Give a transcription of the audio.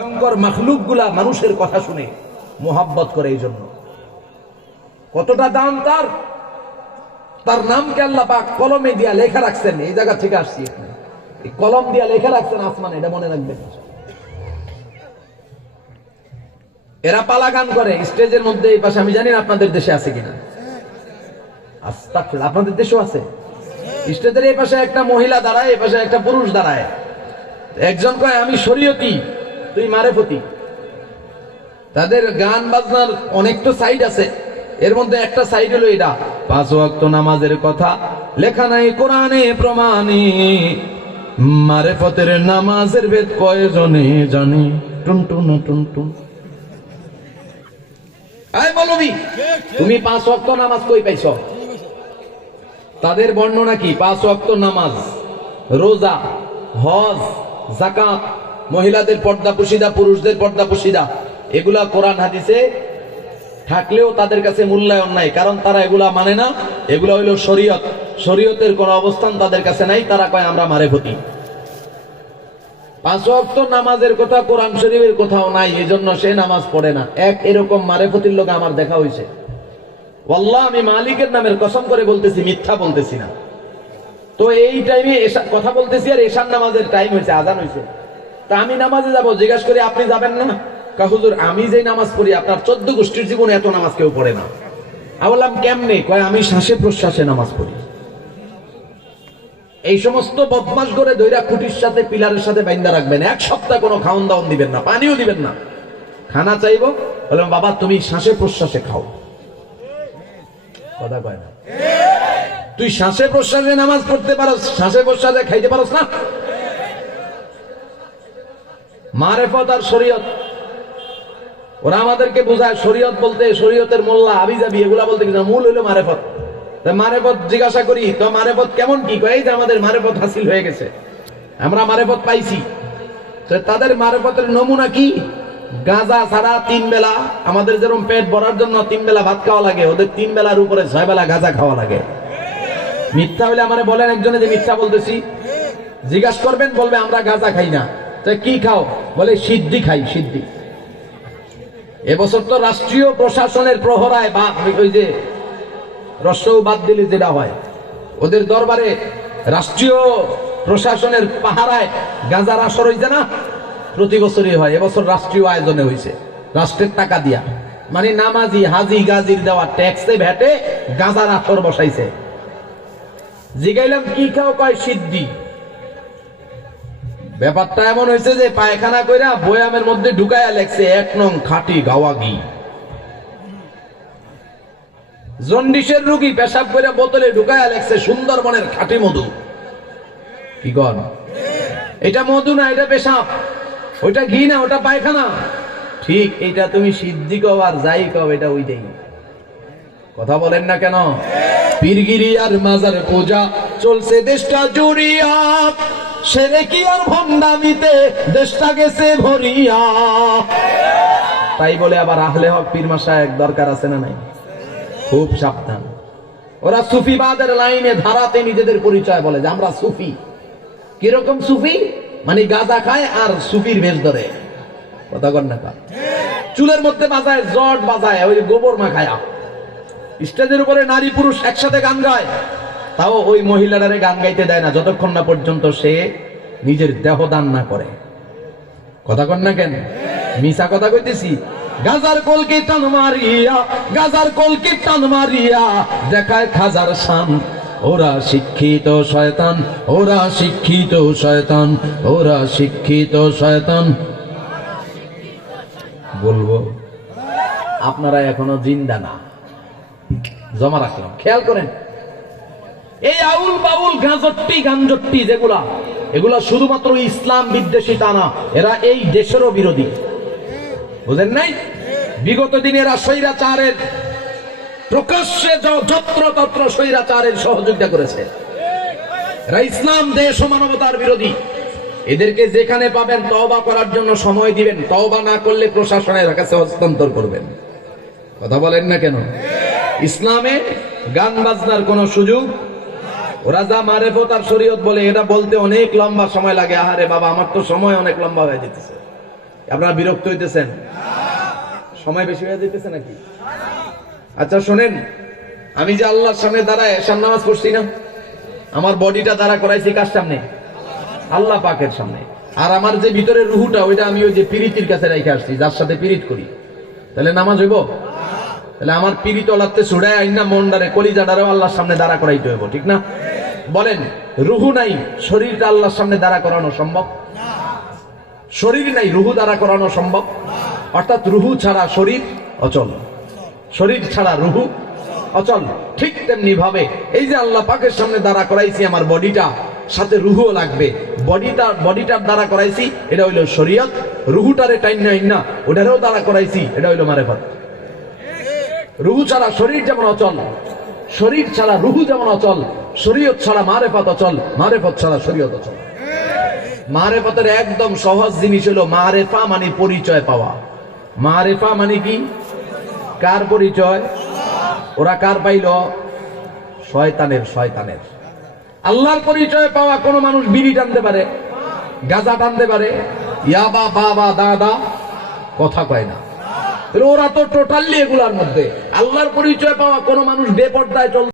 ভয়ঙ্কর মাখলুক গুলা মানুষের কথা শুনে মোহাব্বত করে। এই জন্য কতটা দাম তার, তার নামকে আল্লাহ পাক কলমে দিয়া লেখা রাখছেন। এই জায়গা থেকে আসছি, এই কলম দিয়া লেখা রাখছেন আসমানে, এটা মনে রাখবেন। এরা পালা গান করে স্টেজের মধ্যে। এই পাশে আমি জানি না আপনাদের দেশে আছে কিনা, আস্তাগফিরুল্লাহ, আপনাদের দেশেও আছে। স্টেজের এই পাশে একটা মহিলা দাঁড়ায়, এই পাশে একটা পুরুষ দাঁড়ায়। একজন কয় আমি শরীয়তি, তুই মারেফতি। তাদের গান বাজনার অনেক তো সাইড আছে, এর মধ্যে একটা সাইড হলো এটা, 5 ওয়াক্ত নামাজের কথা লেখা নাই কোরআনে প্রমাণে, মারেফতের নামাজের ভেদ কয়জনে জানে। টুনটুন টুনটুন। এই মৌলবী, তুমি 5 ওয়াক্ত নামাজ কই পাইছো? তাদের বর্ণনা কি? 5 ওয়াক্ত নামাজ, রোজা, হজ, যাকাত, মহিলাদের পর্দা পুশিদা, পুরুষদের পর্দা পুশিদা, এগুলা কোরআন হাদিসে থাকলেও তাদের কাছে মূল্যায়ন নাই, কারণ তারা এগুলা মানে না। এগুলা হইল শরীয়ত, শরীয়তের কোন অবস্থান তাদের কাছে নাই। তারা কয় আমরা মারেফতি। 5 ওয়াক্ত নামাজের কথা কোরআন শরীফের কোথাও নাই, এজন্য সে নামাজ পড়ে না। এরকম মারেফতির লোক আমার দেখা হয়েছে। ওয়াল্লাহ, আমি মালিকের নামের কসম করে বলতেছি, মিথ্যা বলতেছি না। তো এই টাইমে কথা বলতেছি, আর এশার নামাজের টাইম হয়েছে, আজান হয়েছে। তা আমি নামাজে যাবো, জিজ্ঞাসা করি আপনি যাবেন না? হুজুর আমি যে নামাজ পড়ি আপনার 14 গোষ্ঠীর জীবনে এত নামাজ কেউ পড়ে না। আমি বললাম কেমনে? কয় আমি শ্বাসে প্রশ্বাসে নামাজ পড়ি। এই সমস্ত বদমাশ করে দইরা খুঁটির সাথে পিলারের সাথে বাইন্দা রাখবেন, 1 সপ্তাহ কোনো খাওন দাওন দিবেন না, পানিও দিবেন না। খানা চাইবো, বললাম বাবা তুমি শ্বাসে প্রশ্বাসে খাও। কথা কয় না। তুই শ্বাসে প্রশ্বাসে নামাজ পড়তে পারস, শ্বাসে প্রশ্বাসে খাইতে পারস না? মারেফত আর শরীয়ত, ওরা আমাদেরকে বোঝায় শরীয়ত বলতে শরীয়তের মোল্লা আবিজাবি এগুলা বলতে কিছু না, মূল হইলো মারেফত। মারেফত জিজ্ঞাসা করি তো মারেফত কেমন কি? কয় যে আমাদের মারেফত হাসিল হয়ে গেছে, আমরা মারেফত পাইছি। তাদের মারেফতের নমুনা কি? গাঁজা ছাড়া 3 বেলা, আমাদের যেরকম পেট ভরার জন্য 3 বেলা ভাত খাওয়া লাগে, ওদের 3 বেলার উপরে 6 বেলা গাঁজা খাওয়া লাগে। মিথ্যা হইলে আমারে বলেন একজনে যে মিথ্যা বলতেছি। জিজ্ঞাসা করবেন, বলবে আমরা গাঁজা খাই না। তো কি খাও? বলে সিদ্ধি খাই, সিদ্ধি। এবছর তো রাষ্ট্রীয় প্রশাসনের প্রহরায় বা ওই যে রসৌ বাদ দিলে যেটা হয়, ওদের দরবারে রাষ্ট্রীয় প্রশাসনের পাহারায় গাঁজার আসর হইছে না? প্রতি বছরই হয়, এবছর রাষ্ট্রীয় আয়োজনে হয়েছে, রাষ্ট্রের টাকা দিয়া, মানে নামাজি হাজি গাজির দেওয়া ট্যাক্সে ভ্যাটে গাঁজার আসর বসাইছে। জিগাইলাম কি খাও? কয় সিদ্ধি। ব্যাপারটা এমন হয়েছে যে পায়খানা কইরা বয়ামের মধ্যে ঢুকাইয়া লেখছে 1 নং খাঁটি গাওয়া ঘি। জন্ডিসের রোগী পেশাব করে বোতলে ঢুকাইয়া লেখছে সুন্দরবনের খাঁটি মধু। কি গণ? এটা মধু না, এটা পেশাব। ওইটা ঘি না, ওটা পায়খানা। ঠিক এটা তুমি সিদ্ধি কও আর যাই কও, এটা ওইটাই। কথা বলেন না কেন? পীরগিরি আর মাজার পূজা চলছে দেশটা জুড়িয়া, সেরে কি আর ভণ্ডামিতে দেশটা গেছে ভরিয়া। তাই বলে আবার আহলে হক পীর মাশায়েখ দরকার আছে না নাই? খুব সাবধান। ওরা সুফিবাদের লাইনে ধারাতে নিজেদের পরিচয় বলে যে আমরা সুফি। কিরকম সুফি? মানে গাঁজা খায় আর সুফির বেশ ধরে। কথা কর না? চুলের মধ্যে বাজায়, জট বাজায়, ওই গোবর মাখায়া। স্টেজের উপরে নারী পুরুষ একসাথে গান গায়, তাও ওই মহিলাটারে গান গাইতে দেয় না যতক্ষণ না পর্যন্ত সে নিজের দেহ দান না করে। কথা কর না কেন? মিছা কথা কইতেছি। গাজার কলকে টান মারিয়া, গাজার কলকে টান মারিয়া দেখায় খাজার শান। ওরা শিক্ষিত শয়তান, ওরা শিক্ষিত শয়তান, ওরা শিক্ষিত শয়তান। বলবো আপনারা এখনো জিন্দা না, জমা রাখলাম, খেয়াল করেন। এই আউল বাউল গাঁজট্টি গাঞ্জট্টি যেগুলা, এগুলা শুধুমাত্র ইসলাম বিদ্বেষী তা না, এরা এই দেশেরও বিরোধী। বুঝেন নাই? বিগত দিনে এরা স্বৈরাচারের প্রকাশ্যে যত্রতত্র স্বৈরাচারের সহযোগিতা করেছে। এরা ইসলাম দেশ ও মানবতার বিরোধী। এদেরকে যেখানে পাবেন তওবা করার জন্য সময় দিবেন, তওবা না করলে প্রশাসনের কাছে হস্তান্তর করবেন। কথা বলেন না কেন? ইসলামে গান বাজনার কোন সুযোগ। ওরা যা মারেফত আর শরীয়ত বলে, এটা বলতে অনেক লম্বা সময় লাগে। আহারে বাবা, আমার তো সময় অনেক লম্বা হয়ে যেতেছে। আপনারা বিরক্ত হইতেছেন? সময় বেশি হয়ে যেতেছে নাকি? আচ্ছা শোনেন, আমি যে আল্লাহর সামনে দাঁড়ায় এশার নামাজ পড়ছি না, আমার বডিটা দাঁড়া করাইছি কার সামনে? আল্লাহ পাকের সামনে। আর আমার যে ভিতরে রুহুটা, ওইটা আমি ওই যে পিরিতির কাছে রেখে আসছি, যার সাথে পিরিত করি। তাহলে নামাজ হইব? তাহলে আমার পিরিত ওলাতে ছুড়ায় আইনা মন্ডারে কলিজাটারেও আল্লাহর সামনে দাঁড়া করাইতে হইব, ঠিক না? বলেন, রুহু নাই, শরীরটা আল্লাহর সামনে দাঁড়া করানো সম্ভব? শরীর নাই, রুহু দাঁড়া করানো সম্ভব? অর্থাৎ রুহু ছাড়া শরীর অচল, শরীর ছাড়া রুহু অচল। ঠিক তেমনি ভাবে এই যে আল্লাহ পাকের সামনে দাঁড়া করাইছি আমার বডিটা, সাথে রুহুও লাগবে। বডিটার দাঁড়া করাইছি, এটা হইল শরীয়ত। রুহুটারে টাইম নাই না, ওটারেও দাঁড়া করাইছি, এটা হইল মারেফত। রুহু ছাড়া শরীর যেমন অচল, শরীর ছাড়া রুহু যেমন অচল, শরীয়ত ছাড়া মারেফত অচল, মারেফত ছাড়া শরীয়ত অচল। মারেফতের একদম সহজ জিনিস হলো মারেফা, মানে পরিচয় পাওয়া। মারেফা মানে কি? কার পরিচয়? ওরা কার পাইল? শয়তানের। শয়তানের। আল্লাহর পরিচয় পাওয়া কোন মানুষ বিড়ি টানতে পারে, গাঁজা টানতে পারে, ইয়াবা বাবা দাদা কথা কয় না। ওরা তো টোটালি এগুলার মধ্যে। আল্লাহর পরিচয় পাওয়া কোন মানুষ বেপর্দায় চল